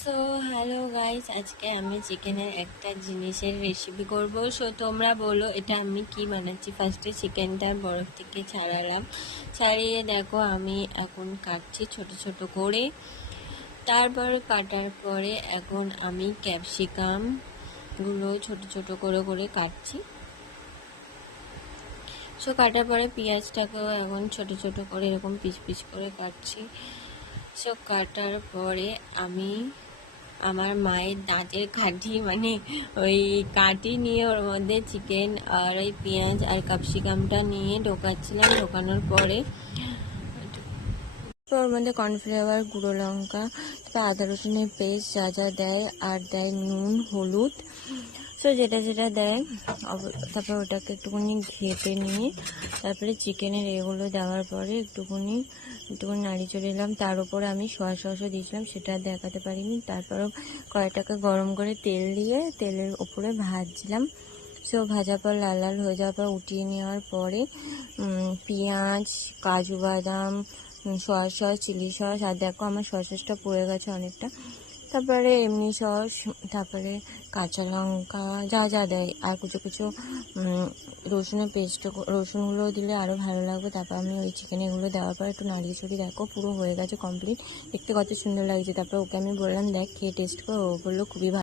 So hello guys, আজকে আমি চিকেনের একটা জিনিসের রেসিপি করব। সো তোমরা বলো এটা আমি কি বানাচ্ছি। ফার্স্টে চিকেনটা বরফ থেকে ছাড়ালাম, ছাড়িয়ে দেখো আমি এখন কাটছি ছোট ছোট করে। তারপর কাটার পরে এখন আমি ক্যাপসিকামগুলো ছোট ছোট করে করে কাটছি। সো কাটার পরে পেঁয়াজটাকেও এখন ছোট ছোট করে এরকম পিস পিস করে কাটছি। সো কাটার পরে আমি আমার মায়ের দাঁতের কাঠি ওই কাঠি নিয়ে ওর মধ্যে চিকেন আর ওই পেঁয়াজ আর ক্যাপসিকামটা নিয়ে ঢোকাচ্ছিলাম। ঢোকানোর পরে ওর মধ্যে কর্নফ্লাওয়ার, গুঁড়ো লঙ্কা, তারপর আদা রসুনের পেস্ট যা যা দেয়, আর দেয় নুন, হলুদ। সো যেটা যেটা দেয় তারপর ওটাকে একটুখানি ঘেঁটে নিয়ে তারপরে চিকেনের এগুলো দেওয়ার পরে একটুখানি নাড়ি চড়ে এলাম। তার উপরে আমি সয়া সসও দিয়েছিলাম, সেটা দেখাতে পারিনি। তারপরও কড়াইটাকে গরম করে তেল দিয়ে তেলের উপরে ভাজছিলাম। সো ভাজা পর লাল লাল হয়ে যাওয়ার পর উঠিয়ে নেওয়ার পরে পেঁয়াজ, কাজু বাদাম, সয়া সস, চিলি সস, আর দেখো আমার সয়া সসটা পড়ে গেছে অনেকটা। তারপরে এমনি সস, তারপরে কাঁচা লঙ্কা যা যা দেয়, আর কিছু কিছু রসুনের পেস্ট, রসুনগুলো দিলে আরও ভালো লাগবে। তারপর আমি ওই চিকেন এগুলো দেওয়ার পর একটু নাড়িয়ে ছড়িয়ে দেখো পুরো হয়ে গেছে কমপ্লিট। দেখতে কত সুন্দর লাগছে। তারপর ওকে আমি বললাম দেখ খেয়ে টেস্ট করে, ও বললো খুবই ভালো।